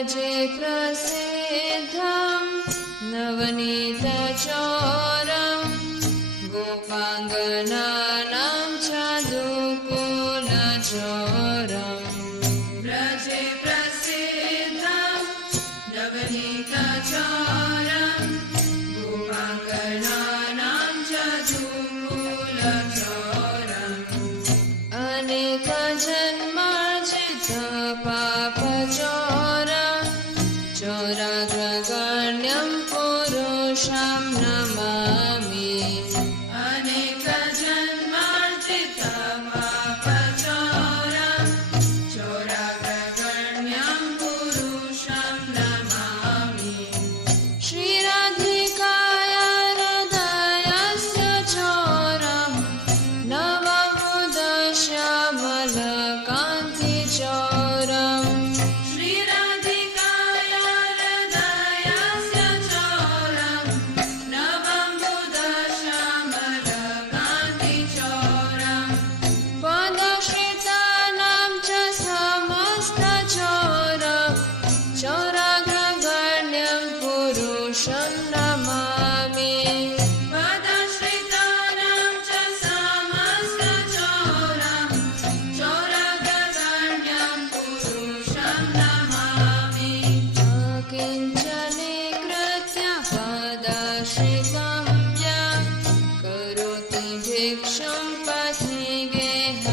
व्रजे प्रसिद्धं नवनीतचोरं गोपाङ्गनानां चादुकुलचोरम् व्रजे प्रसिद्धं नवनीतचोरं गोपाङ्गनानां चादुकुलचोरम् अनेकजन्मार्जित पापचोरं चोराग्रगण्यं पुरुषं नमामि अनेकजन्मार्जित पापचोरं चोराग्रगण्यं पुरुषं नमामि श्रीराधिकाय हृदयस्य चोरं नवमुदश्यामलकान्तिचोरम् श्रीराधिकाय हृदयस्य चोरं नवमुदश्यामलकान्तिचोरम् पदश्रितानां च समस्तचोरं चोराग्रगण्यं पुरुषं नमामि पदश्रितानां च समस्तचोरं चोराग्रगण्यं पुरुषं नमामि अकिञ्चनीकृत्य पदश्रितं यः करोति भिक्षुं पथिगेहहीनम्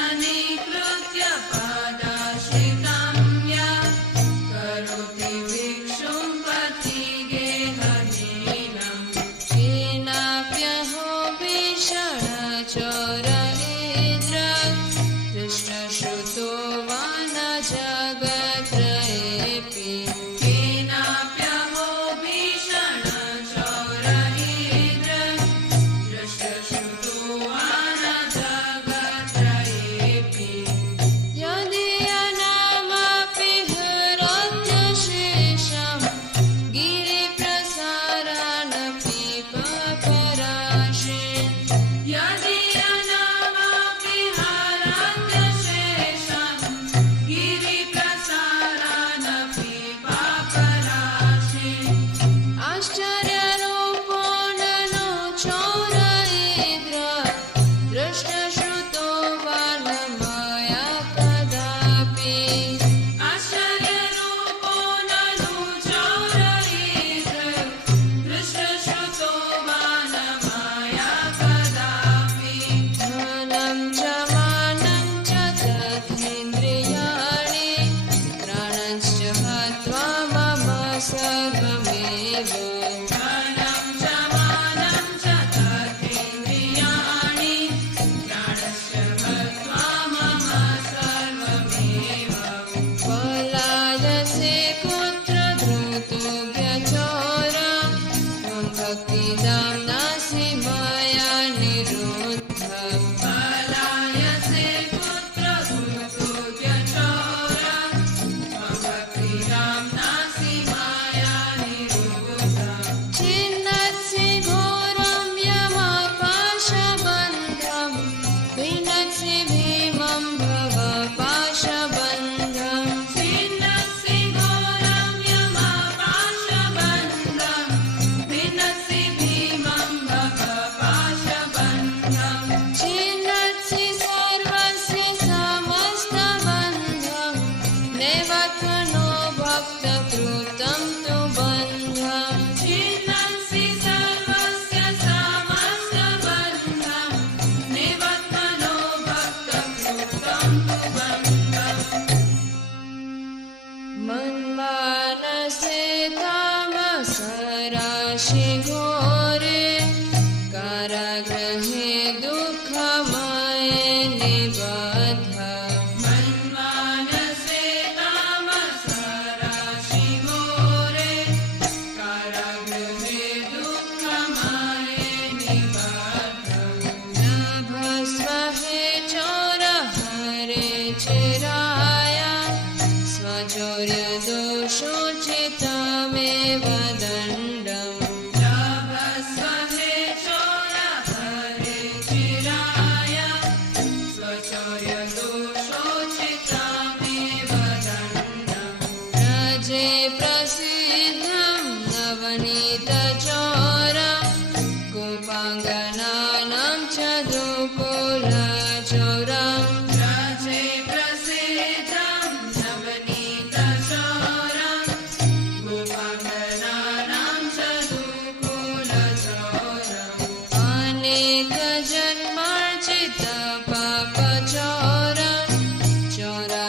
अकिञ्चनीकृत्य पदश्रितं यः करोति भिक्षुं पथिगेहहीनम् केनाप्यहो भीषणचोरैर्दृक् दृष्टश्रुतो वा न जगत्रयेऽपि केनाप्यहो भीषणचोरैर्दृक् दृष्टश्रुतो वा न जगत्रयेऽपि यदि अनामपि हरत्यशेषं गिरिप्रसारानपि पपराशिन् यदि अनामपि हरत्यशेषं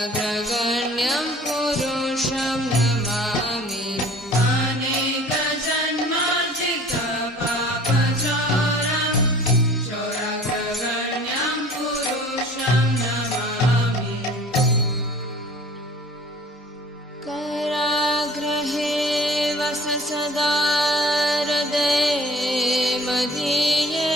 चोराग्रगण्यं पुरुषं नमामि अनेकजन्मार्जितपापचोरं चोराग्रगण्यं पुरुषं नमामि कराग्रहे वस सदा हृदये मदीये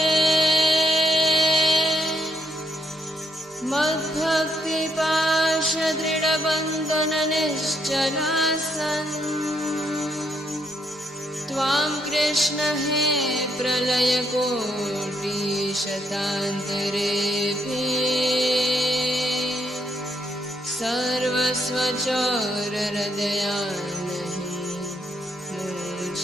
मद्भक्तिपाशदृढबन्धननिश्चलासन् त्वां कृष्ण हे प्रलयकोटिशतान्तरेऽपि सर्वस्वचोरहृदया नहि मोचयामि